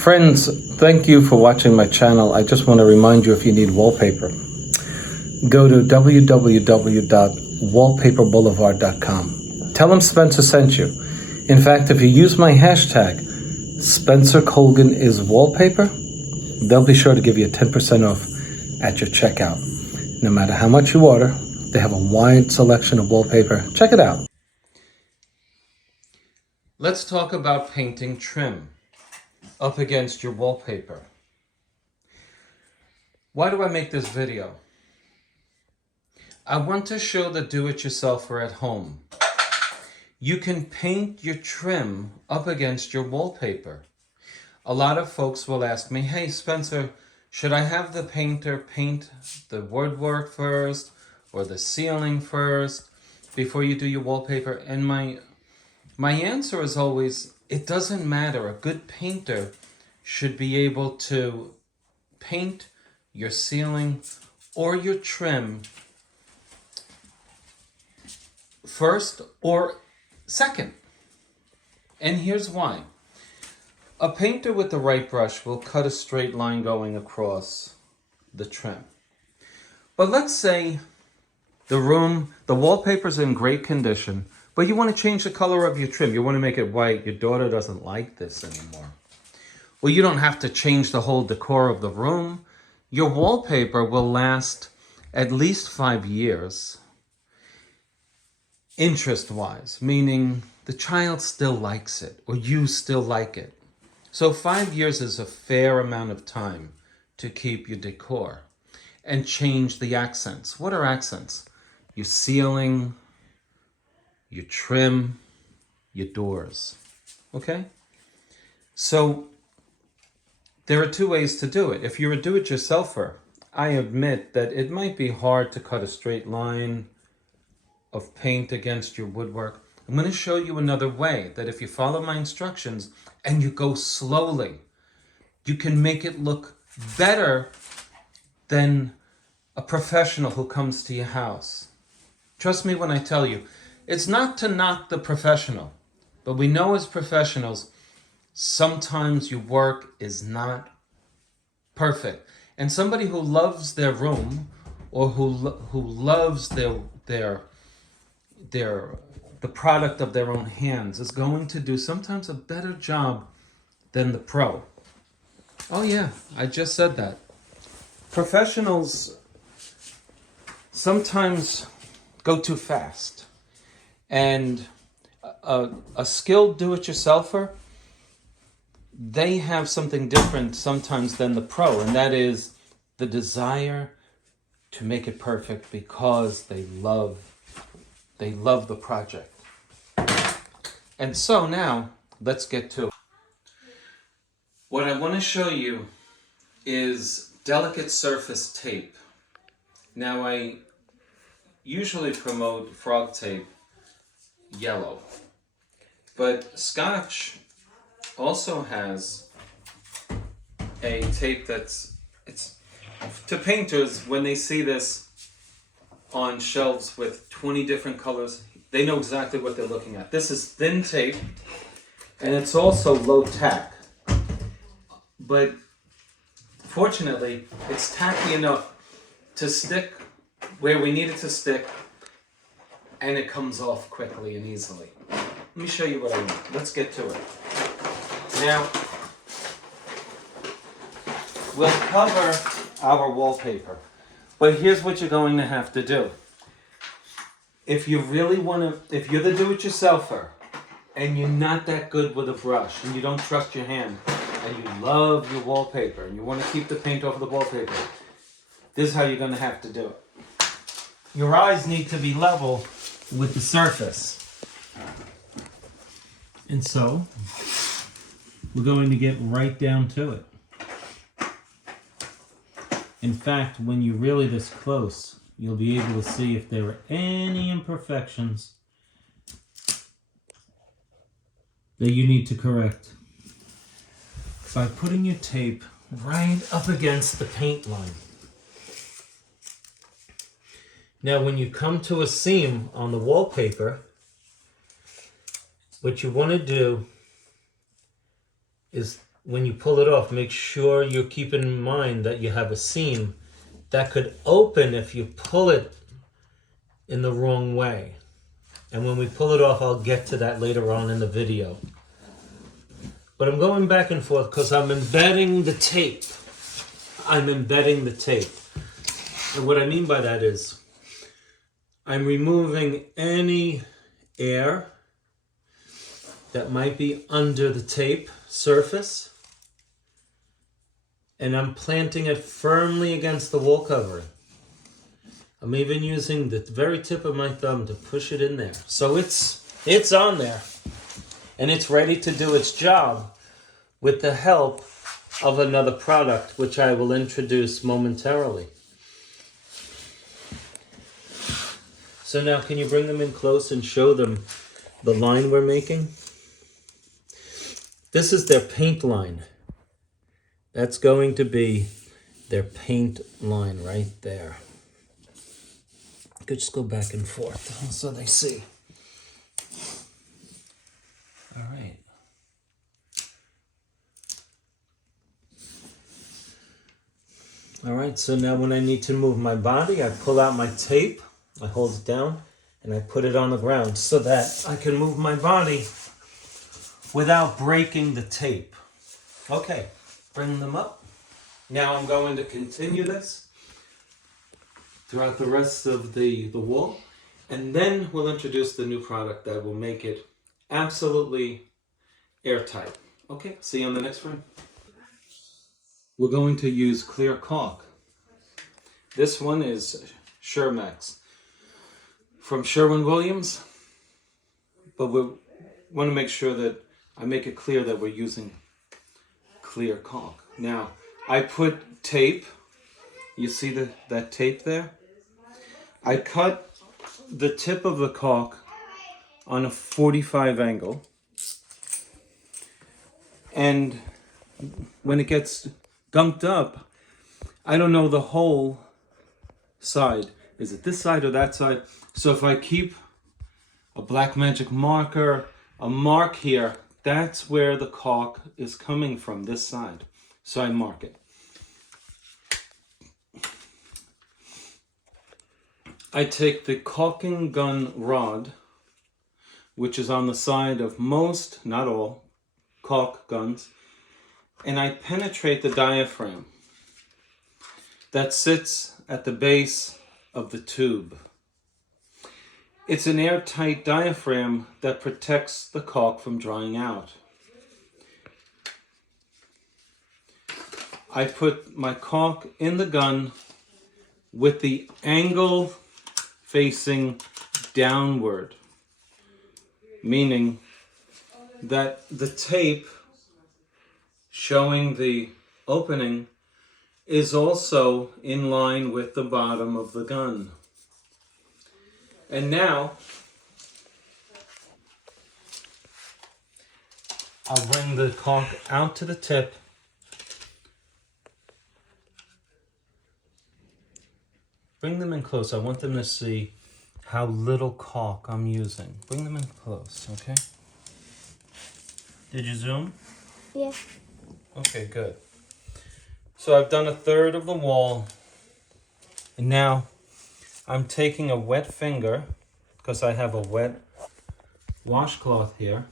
Friends, thank you for watching my channel. I just want to remind you, if you need wallpaper, go to www.wallpaperboulevard.com. Tell them Spencer sent you. In fact, if you use my hashtag, Spencer Colgan is wallpaper, they'll be sure to give you a 10% off at your checkout. No matter how much you order, they have a wide selection of wallpaper. Check it out. Let's talk about painting trim up against your wallpaper. Why do I make this video? I want to show the do-it-yourselfer at home. You can paint your trim up against your wallpaper. A lot of folks will ask me, hey Spencer, should I have the painter paint the woodwork first or the ceiling first before you do your wallpaper? And my answer is always, it doesn't matter. A good painter should be able to paint your ceiling or your trim first or second. And here's why. A painter with the right brush will cut a straight line going across the trim. But let's say the wallpaper's in great condition, but you want to change the color of your trim. You want to make it white. Your daughter doesn't like this anymore. Well, you don't have to change the whole decor of the room. Your wallpaper will last at least 5 years, interest-wise, meaning the child still likes it or you still like it. So 5 years is a fair amount of time to keep your decor and change the accents. What are accents? Your ceiling, your trim, your doors, okay? So there are two ways to do it. If you're a do-it-yourselfer, I admit that it might be hard to cut a straight line of paint against your woodwork. I'm going to show you another way that if you follow my instructions and you go slowly, you can make it look better than a professional who comes to your house. Trust me when I tell you, it's not to knock the professional, but we know as professionals, sometimes your work is not perfect. And somebody who loves their room or who loves the product of their own hands is going to do sometimes a better job than the pro. Oh yeah, I just said that. Professionals sometimes go too fast. And a skilled do-it-yourselfer, they have something different sometimes than the pro, and that is the desire to make it perfect because they love the project. And so now, let's get to it. What I want to show you is delicate surface tape. Now I usually promote frog tape yellow, but Scotch also has a tape it's to painters, when they see this on shelves with 20 different colors, they know exactly what they're looking at. This is thin tape, and it's also low tack, but fortunately it's tacky enough to stick where we need it to stick, and it comes off quickly and easily. Let me show you what I mean. Let's get to it. Now, we'll cover our wallpaper, but here's what you're going to have to do. If you really want to, if you're the do-it-yourselfer and you're not that good with a brush and you don't trust your hand and you love your wallpaper and you want to keep the paint off the wallpaper, this is how you're going to have to do it. Your eyes need to be level with the surface. And so, we're going to get right down to it. In fact, when you're really this close, you'll be able to see if there are any imperfections that you need to correct by putting your tape right up against the paint line. Now, when you come to a seam on the wallpaper, what you want to do is when you pull it off, make sure you're keeping in mind that you have a seam that could open if you pull it in the wrong way. And when we pull it off, I'll get to that later on in the video. But I'm going back and forth because I'm embedding the tape. I'm embedding the tape. And what I mean by that is I'm removing any air that might be under the tape surface, and I'm planting it firmly against the wall covering. I'm even using the very tip of my thumb to push it in there. So it's on there, and it's ready to do its job with the help of another product, which I will introduce momentarily. So now, can you bring them in close and show them the line we're making? This is their paint line. That's going to be their paint line right there. I could just go back and forth so they see. All right. All right, so now when I need to move my body, I pull out my tape, I hold it down, and I put it on the ground so that I can move my body without breaking the tape. Okay, bring them up. Now I'm going to continue this throughout the rest of the wall, and then we'll introduce the new product that will make it absolutely airtight. Okay, see you on the next frame. We're going to use clear caulk. This one is Shermax from Sherwin-Williams, but we want to make sure that I make it clear that we're using clear caulk. Now, I put tape. You see that tape there? I cut the tip of the caulk on a 45 angle. And when it gets gunked up, I don't know the whole side. Is it this side or that side? So if I keep a black magic marker, a mark here, that's where the caulk is coming from, this side. So I mark it. I take the caulking gun rod, which is on the side of most, not all, caulk guns, and I penetrate the diaphragm that sits at the base of the tube. It's an airtight diaphragm that protects the caulk from drying out. I put my caulk in the gun with the angle facing downward, meaning that the tape showing the opening is also in line with the bottom of the gun. And now, I'll bring the caulk out to the tip. Bring them in close. I want them to see how little caulk I'm using. Bring them in close, okay? Did you zoom? Yeah. Okay, good. So I've done a third of the wall. And now I'm taking a wet finger, because I have a wet washcloth here,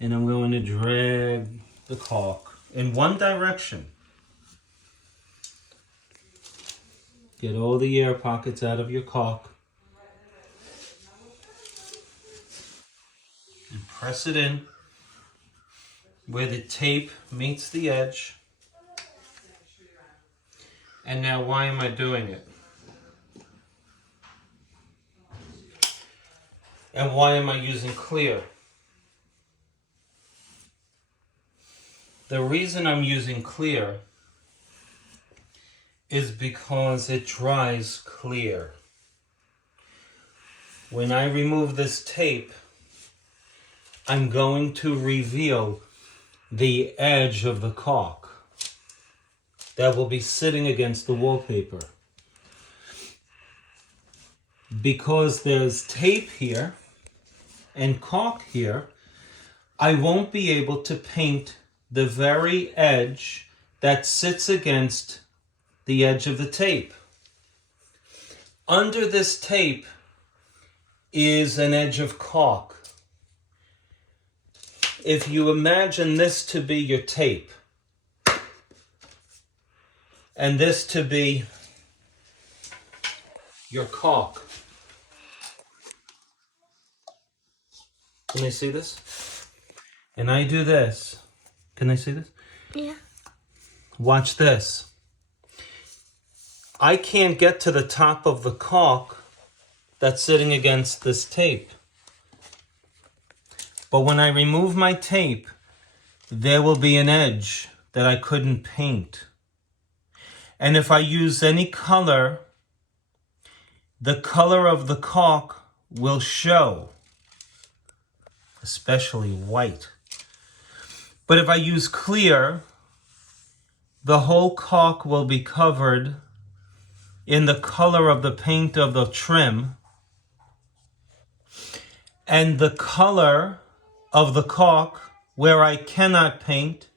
and I'm going to drag the caulk in one direction. Get all the air pockets out of your caulk. And press it in where the tape meets the edge. And now, why am I doing it? And why am I using clear? The reason I'm using clear is because it dries clear. When I remove this tape, I'm going to reveal the edge of the caulk that will be sitting against the wallpaper. Because there's tape here and caulk here, I won't be able to paint the very edge that sits against the edge of the tape. Under this tape is an edge of caulk. If you imagine this to be your tape, and this to be your caulk. Can they see this? And I do this. Can they see this? Yeah. Watch this. I can't get to the top of the caulk that's sitting against this tape. But when I remove my tape, there will be an edge that I couldn't paint. And if I use any color, the color of the caulk will show, especially white. But if I use clear, the whole caulk will be covered in the color of the paint of the trim, and the color of the caulk where I cannot paint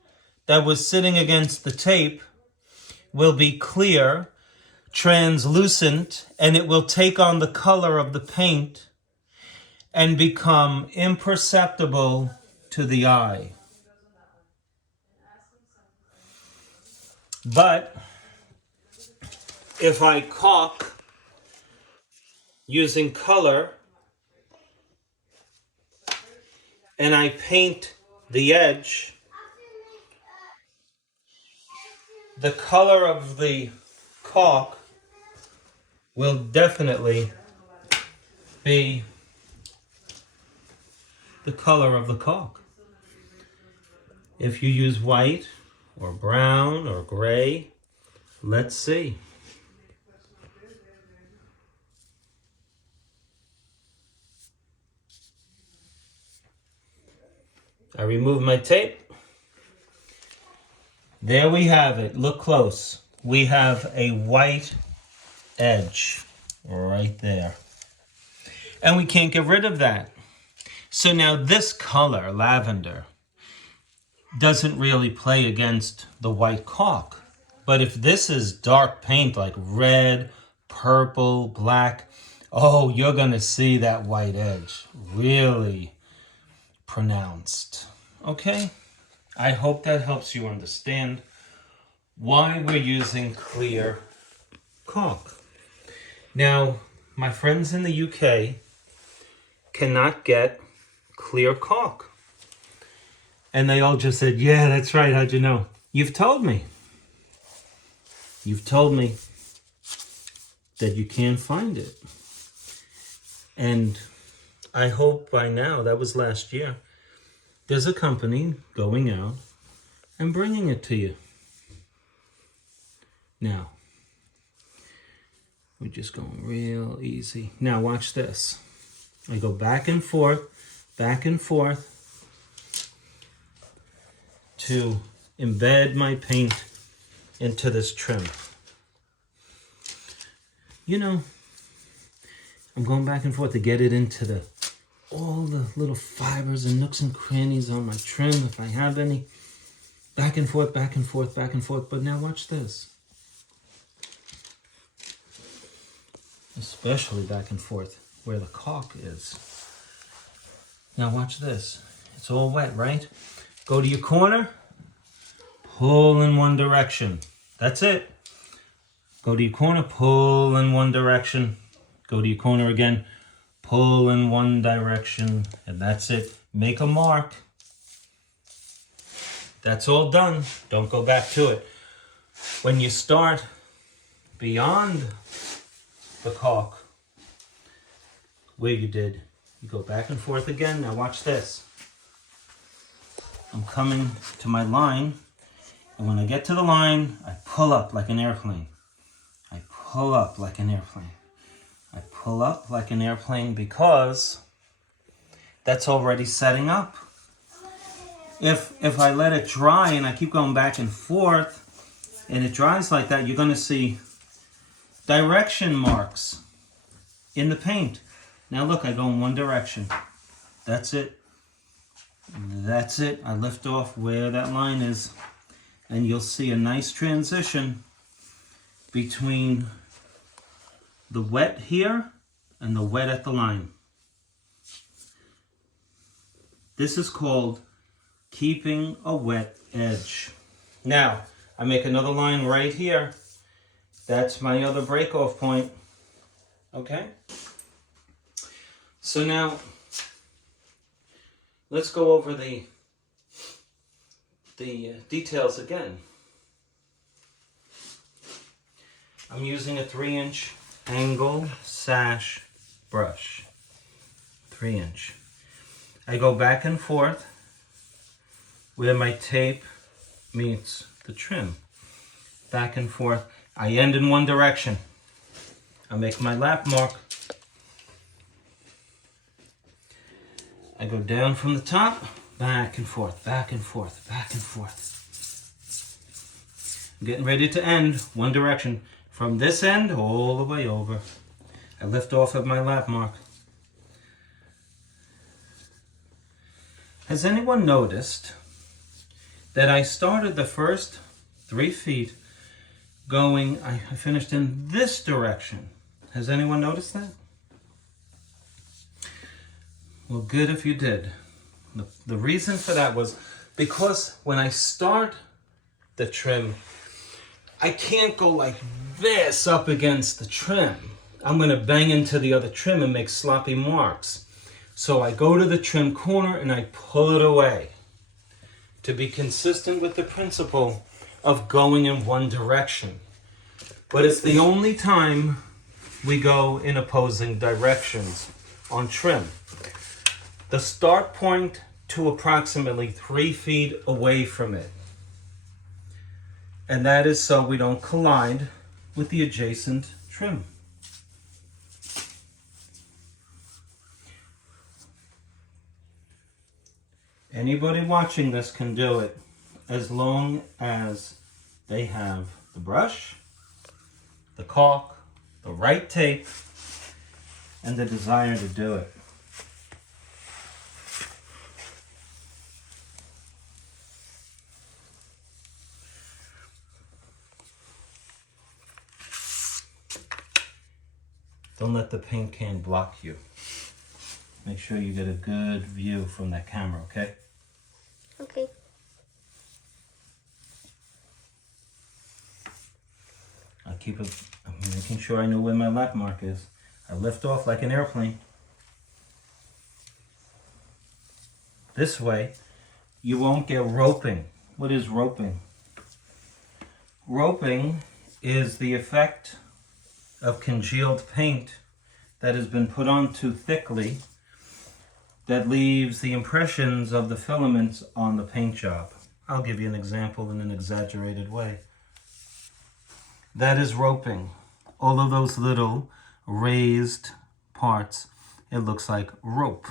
that was sitting against the tape will be clear, translucent, and it will take on the color of the paint and become imperceptible to the eye. But if I caulk using color and I paint the edge, the color of the caulk will definitely be the color of the caulk. If you use white or brown or gray, let's see. I remove my tape. There we have it. Look close. We have a white edge right there. And we can't get rid of that. So now this color, lavender, doesn't really play against the white caulk. But if this is dark paint like red, purple, black, oh, you're going to see that white edge really pronounced. Okay? I hope that helps you understand why we're using clear caulk. Now, my friends in the UK cannot get clear caulk. And they all just said, yeah, that's right, how'd you know? You've told me. You've told me that you can't find it. And I hope by now, that was last year, there's a company going out and bringing it to you. Now, we're just going real easy. Now watch this. I go back and forth to embed my paint into this trim. You know, I'm going back and forth to get it into all the little fibers and nooks and crannies on my trim, if I have any. Back and forth. But now watch this. Especially back and forth where the caulk is. Now watch this. It's all wet, right? Go to your corner, pull in one direction. That's it. Go to your corner, pull in one direction. Go to your corner again, pull in one direction, and that's it. Make a mark. That's all done. Don't go back to it. When you start beyond the caulk, where you did, you go back and forth again. Now watch this. I'm coming to my line, and when I get to the line, I pull up like an airplane. I pull up like an airplane. I pull up like an airplane because that's already setting up. If I let it dry and I keep going back and forth and it dries like that, you're going to see direction marks in the paint. Now look, I go in one direction. That's it. That's it. I lift off where that line is, and you'll see a nice transition between the wet here and the wet at the line. This is called keeping a wet edge. Now, I make another line right here. That's my other break off point. Okay? So now, let's go over the details again. I'm using a 3-inch angle sash brush. 3-inch. I go back and forth where my tape meets the trim. Back and forth. I end in one direction. I make my lap mark. I go down from the top, back and forth, back and forth, back and forth. I'm getting ready to end one direction. From this end all the way over. I lift off at my lap mark. Has anyone noticed that I started the first 3 feet going, I finished in this direction? Has anyone noticed that? Well, good if you did. The reason for that was because when I start the trim, I can't go like this up against the trim. I'm going to bang into the other trim and make sloppy marks. So I go to the trim corner and I pull it away to be consistent with the principle of going in one direction. But it's the only time we go in opposing directions on trim. The start point to approximately 3 feet away from it. And that is so we don't collide with the adjacent trim. Anybody watching this can do it as long as they have the brush, the caulk, the right tape, and the desire to do it. Don't let the paint can block you. Make sure you get a good view from that camera, okay? Okay. I'm making sure I know where my lap mark is. I lift off like an airplane. This way, you won't get roping. What is roping? Roping is the effect of congealed paint that has been put on too thickly that leaves the impressions of the filaments on the paint job. I'll give you an example in an exaggerated way. That is roping. All of those little raised parts, it looks like rope.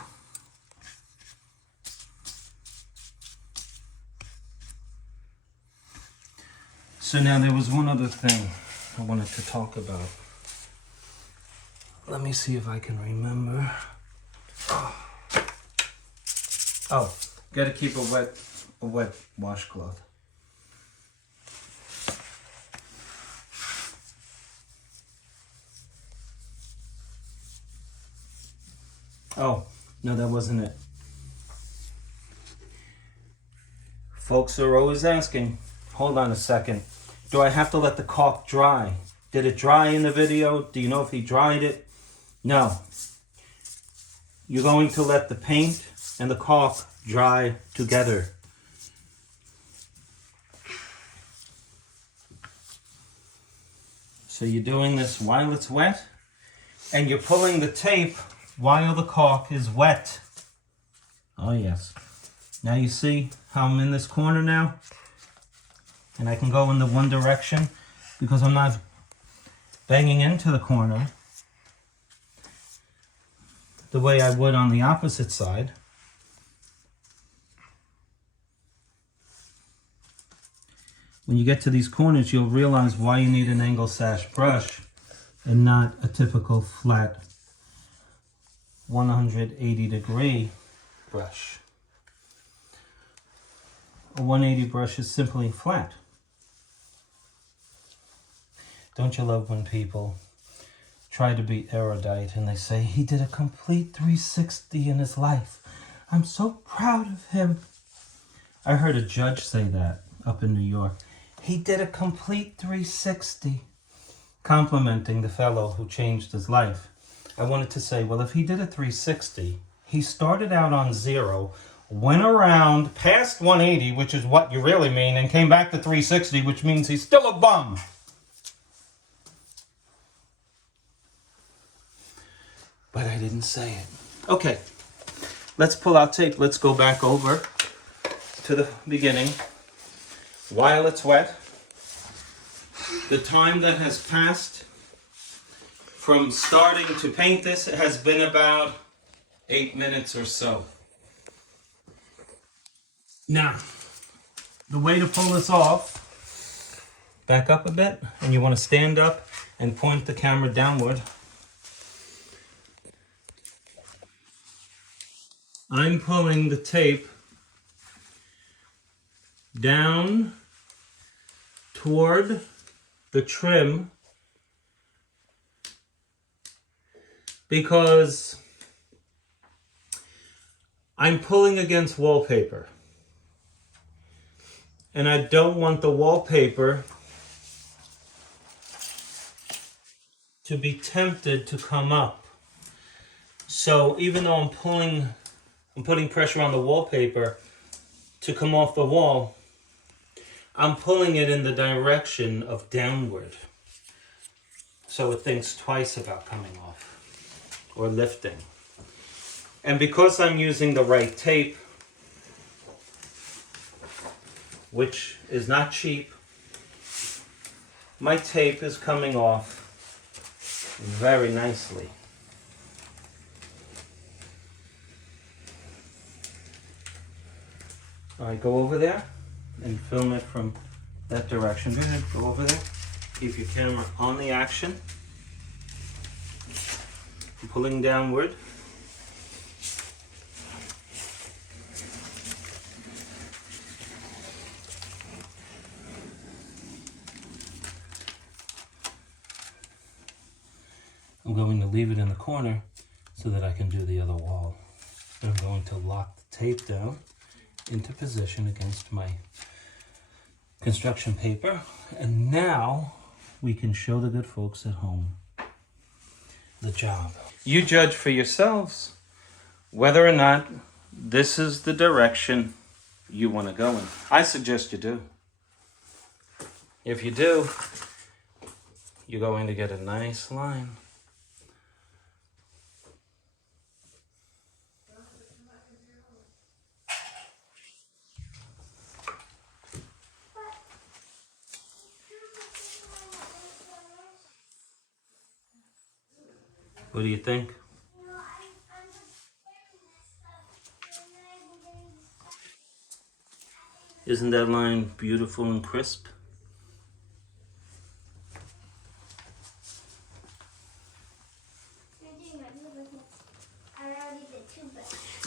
So now there was one other thing I wanted to talk about. Let me see if I can remember. Oh, gotta keep a wet washcloth. Oh, no, that wasn't it. Folks are always asking, hold on a second, do I have to let the caulk dry? Did it dry in the video? Do you know if he dried it? No. You're going to let the paint and the caulk dry together. So you're doing this while it's wet, and you're pulling the tape while the caulk is wet. Oh yes. Now you see how I'm in this corner now? And I can go in the one direction because I'm not banging into the corner the way I would on the opposite side. When you get to these corners, you'll realize why you need an angle sash brush and not a typical flat 180 degree brush. a 180 brush is simply flat. Don't you love when people try to be erudite and they say, he did a complete 360 in his life. I'm so proud of him. I heard a judge say that up in New York. He did a complete 360, complimenting the fellow who changed his life. I wanted to say, well, if he did a 360, he started out on 0, went around past 180, which is what you really mean, and came back to 360, which means he's still a bum. But I didn't say it. Okay, let's pull out tape. Let's go back over to the beginning. While it's wet, the time that has passed from starting to paint this has been about 8 minutes or so. Now, the way to pull this off, back up a bit, and you want to stand up and point the camera downward. I'm pulling the tape down toward the trim because I'm pulling against wallpaper. And I don't want the wallpaper to be tempted to come up. So even though I'm putting pressure on the wallpaper to come off the wall, I'm pulling it in the direction of downward. So it thinks twice about coming off or lifting. And because I'm using the right tape, which is not cheap, my tape is coming off very nicely. All right, go over there and film it from that direction. Go ahead, go over there. Keep your camera on the action. I'm pulling downward. I'm going to leave it in the corner so that I can do the other wall. I'm going to lock the tape down into position against my construction paper. And now we can show the good folks at home the job. You judge for yourselves whether or not this is the direction you want to go in. I suggest you do. If you do, you're going to get a nice line. What do you think? Isn't that line beautiful and crisp?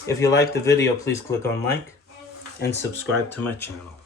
If you like the video, please click on like and subscribe to my channel.